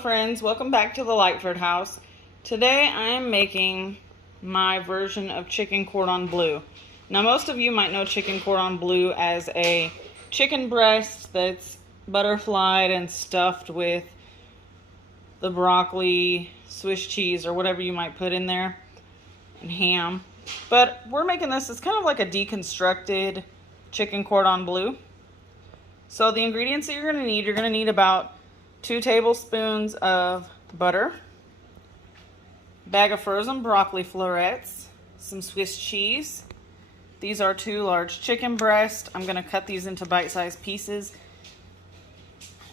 friends, welcome back to the Lightford house. Today I am making my version of chicken cordon bleu. Now most of you might know chicken cordon bleu as a chicken breast that's butterflied and stuffed with the broccoli, Swiss cheese, or whatever you might put in there, and ham. But we're making this, it's kind of like a deconstructed chicken cordon bleu. So the ingredients that you're going to need about 2 tablespoons of butter, a bag of frozen broccoli florets, some Swiss cheese. These are 2 large chicken breasts. I'm going to cut these into bite-sized pieces.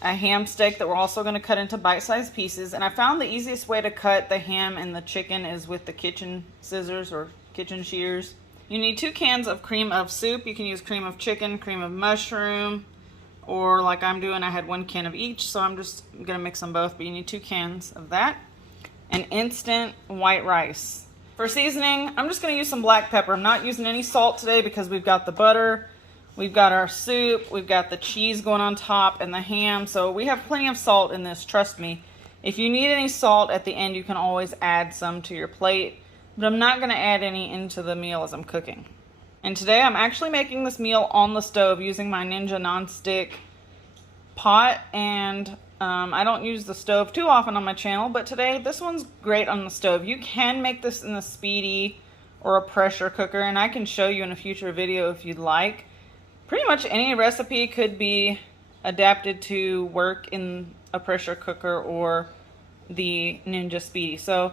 A ham steak that we're also going to cut into bite-sized pieces. And I found the easiest way to cut the ham and the chicken is with the kitchen scissors or kitchen shears. You need 2 cans of cream of soup. You can use cream of chicken, cream of mushroom, or like I'm doing, I had 1 can of each, so I'm just gonna mix them both, but you need 2 cans of that. And instant white rice. For seasoning, I'm just gonna use some black pepper. I'm not using any salt today because we've got the butter, we've got our soup, we've got the cheese going on top, and the ham, so we have plenty of salt in this, trust me. If you need any salt at the end, you can always add some to your plate, but I'm not gonna add any into the meal as I'm cooking. And today I'm actually making this meal on the stove using my Ninja nonstick pot, and I don't use the stove too often on my channel, but today this one's great on the stove. You can make this in a speedy or a pressure cooker, and I can show you in a future video if you'd like. Pretty much any recipe could be adapted to work in a pressure cooker or the Ninja Speedy. So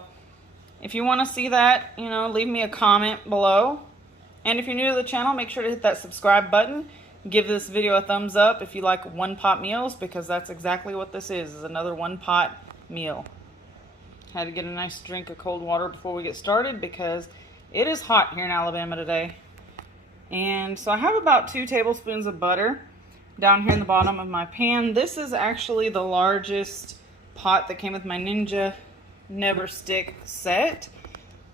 if you want to see that, you know, leave me a comment below. And if you're new to the channel, make sure to hit that subscribe button. Give this video a thumbs up if you like one-pot meals, because that's exactly what this is another one-pot meal. Had to get a nice drink of cold water before we get started because it is hot here in Alabama today. And so I have about 2 tablespoons of butter down here in the bottom of my pan. This is actually the largest pot that came with my Ninja Never Stick set.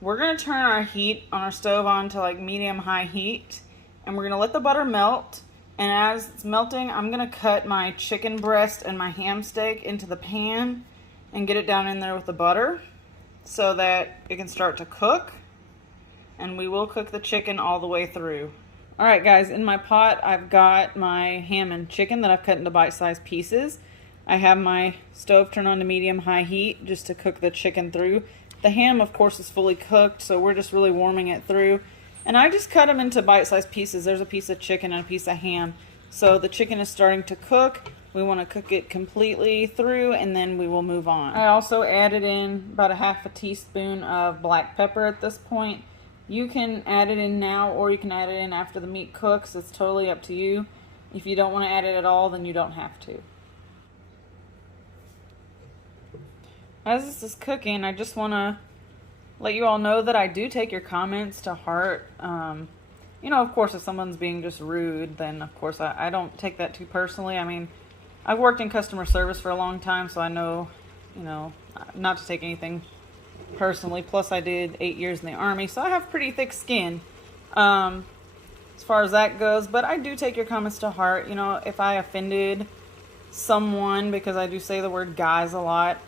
We're going to turn our heat on our stove on to like medium-high heat, and we're going to let the butter melt. And as it's melting, I'm going to cut my chicken breast and my ham steak into the pan and get it down in there with the butter so that it can start to cook. And we will cook the chicken all the way through. Alright guys, in my pot I've got my ham and chicken that I've cut into bite-sized pieces. I have my stove turned on to medium-high heat just to cook the chicken through. The ham, of course, is fully cooked, so we're just really warming it through. And I just cut them into bite-sized pieces. There's a piece of chicken and a piece of ham. So the chicken is starting to cook. We want to cook it completely through, and then we will move on. I also added in about a half a teaspoon of black pepper at this point. You can add it in now, or you can add it in after the meat cooks. It's totally up to you. If you don't want to add it at all, then you don't have to. As this is cooking, I just want to let you all know that I do take your comments to heart. You know, of course, if someone's being just rude, then of course I don't take that too personally. I mean, I've worked in customer service for a long time, so I know, you know, not to take anything personally. Plus, I did 8 years in the Army, so I have pretty thick skin as far as that goes. But I do take your comments to heart. You know, if I offended someone, because I do say the word guys a lot,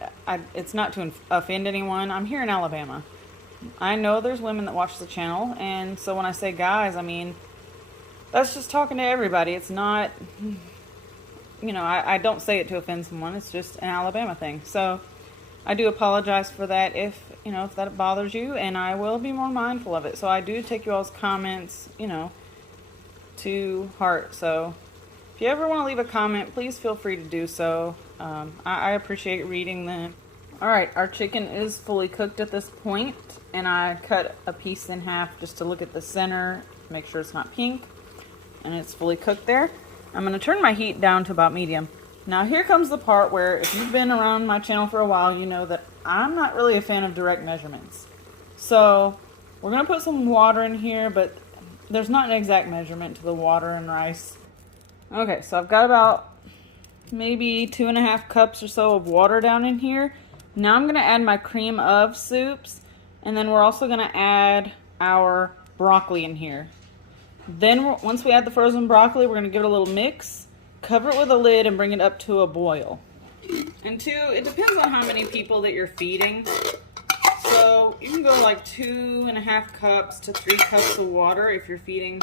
it's not to offend anyone. I'm here in Alabama. I know there's women that watch the channel, and so when I say guys, I mean that's just talking to everybody. It's not, you know, I don't say it to offend someone. It's just an Alabama thing. So I do apologize for that if, you know, if that bothers you, and I will be more mindful of it. So I do take you all's comments, you know, to heart. So if you ever want to leave a comment, please feel free to do so. I appreciate reading them. Alright, our chicken is fully cooked at this point, and I cut a piece in half just to look at the center, make sure it's not pink, and it's fully cooked there. I'm going to turn my heat down to about medium. Now here comes the part where, if you've been around my channel for a while, you know that I'm not really a fan of direct measurements. So we're going to put some water in here, but there's not an exact measurement to the water and rice. Okay, so I've got about maybe 2.5 cups or so of water down in here. Now I'm going to add my cream of soups, and then we're also going to add our broccoli in here. Then once we add the frozen broccoli, we're going to give it a little mix, cover it with a lid, and bring it up to a boil. And 2, it depends on how many people that you're feeding. So you can go like 2.5 cups to 3 cups of water if you're feeding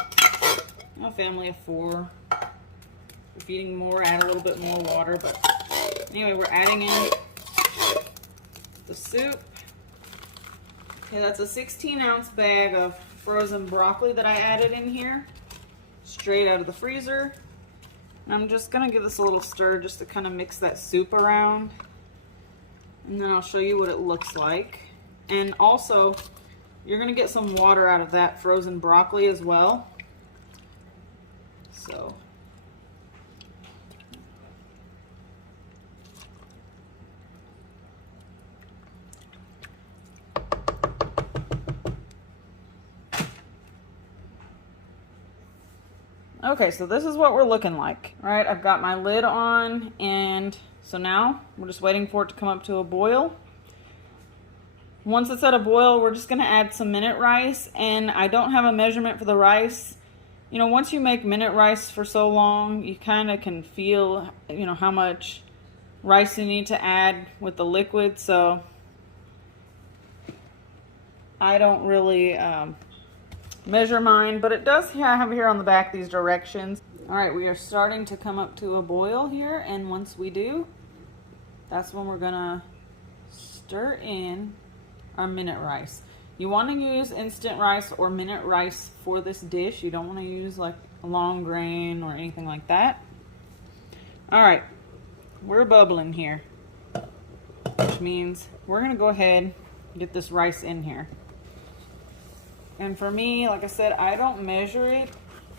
a family of 4. If you're feeding more, add a little bit more water. But anyway, we're adding in the soup. Okay, that's a 16-ounce bag of frozen broccoli that I added in here, straight out of the freezer. And I'm just gonna give this a little stir just to kind of mix that soup around. And then I'll show you what it looks like. And also, you're gonna get some water out of that frozen broccoli as well. So. Okay, so this is what we're looking like. All right, I've got my lid on, and so now we're just waiting for it to come up to a boil. Once it's at a boil, we're just gonna add some minute rice, and I don't have a measurement for the rice. You know, once you make minute rice for so long, you kind of can feel, you know, how much rice you need to add with the liquid, so I don't really measure mine, but it does have here on the back these directions. All right, we are starting to come up to a boil here, and once we do, that's when we're gonna stir in our minute rice. You want to use instant rice or minute rice for this dish. You don't want to use like a long grain or anything like that. All right, we're bubbling here, which means we're gonna go ahead and get this rice in here. And for me, like I said, I don't measure it.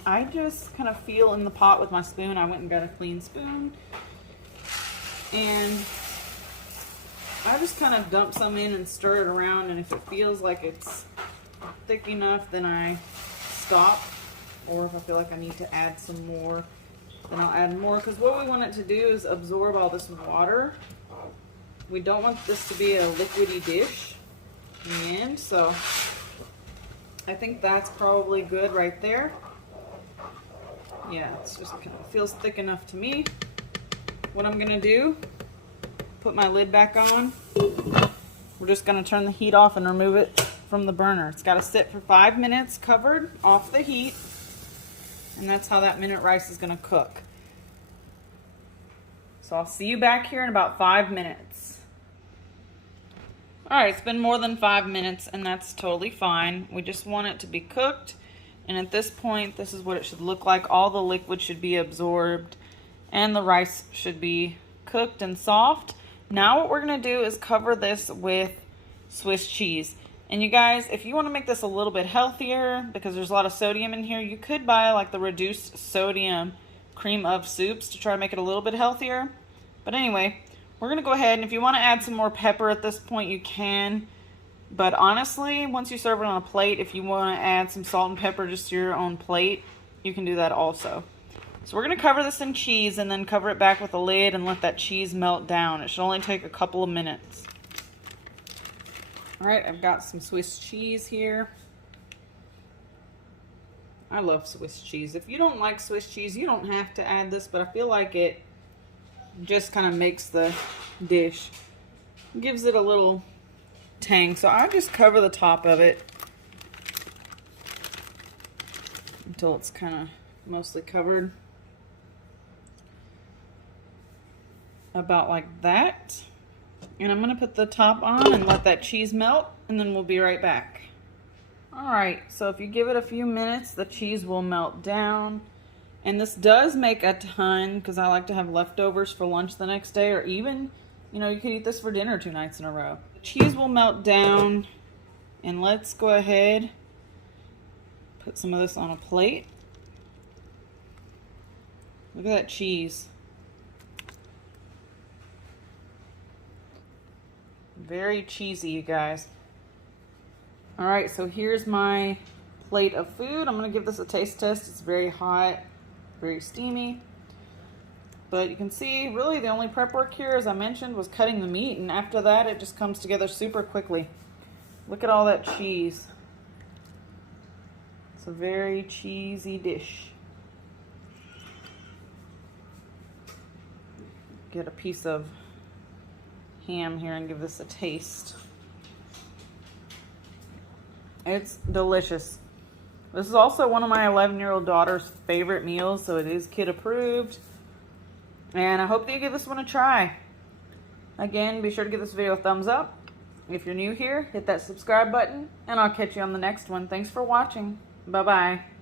I just kind of feel in the pot with my spoon. I went and got a clean spoon. And I just kind of dump some in and stir it around. And if it feels like it's thick enough, then I stop. Or if I feel like I need to add some more, then I'll add more. Because what we want it to do is absorb all this water. We don't want this to be a liquidy dish in the end. So I think that's probably good right there. Yeah, it's just kind of feels thick enough to me. What I'm gonna do, put my lid back on. We're just gonna turn the heat off and remove it from the burner. It's gotta sit for 5 minutes covered off the heat. And that's how that minute rice is gonna cook. So I'll see you back here in about 5 minutes. All right, it's been more than 5 minutes, and that's totally fine. We just want it to be cooked, and at this point, this is what it should look like. All the liquid should be absorbed, and the rice should be cooked and soft. Now what we're gonna do is cover this with Swiss cheese. And you guys, if you wanna make this a little bit healthier, because there's a lot of sodium in here, you could buy like the reduced sodium cream of soups to try to make it a little bit healthier. But anyway, we're gonna go ahead, and if you wanna add some more pepper at this point, you can. But honestly, once you serve it on a plate, if you wanna add some salt and pepper just to your own plate, you can do that also. So we're gonna cover this in cheese and then cover it back with a lid and let that cheese melt down. It should only take a couple of minutes. All right, I've got some Swiss cheese here. I love Swiss cheese. If you don't like Swiss cheese, you don't have to add this, but I feel like it just kind of makes the dish, gives it a little tang. So I just cover the top of it until it's kind of mostly covered. About like that. And I'm gonna put the top on and let that cheese melt, and then we'll be right back. All right, so if you give it a few minutes, the cheese will melt down. And this does make a ton, because I like to have leftovers for lunch the next day, or even, you know, you could eat this for dinner 2 nights in a row. The cheese will melt down, and let's go ahead, put some of this on a plate. Look at that cheese. Very cheesy, you guys. All right, so here's my plate of food. I'm gonna give this a taste test. It's very hot, very steamy. But you can see, really the only prep work here, as I mentioned, was cutting the meat, and after that, it just comes together super quickly. Look at all that cheese. It's a very cheesy dish. Get a piece of ham here and give this a taste. It's delicious. This is also one of my 11-year-old daughter's favorite meals, so it is kid approved. And I hope that you give this one a try. Again, be sure to give this video a thumbs up. If you're new here, hit that subscribe button, and I'll catch you on the next one. Thanks for watching. Bye-bye.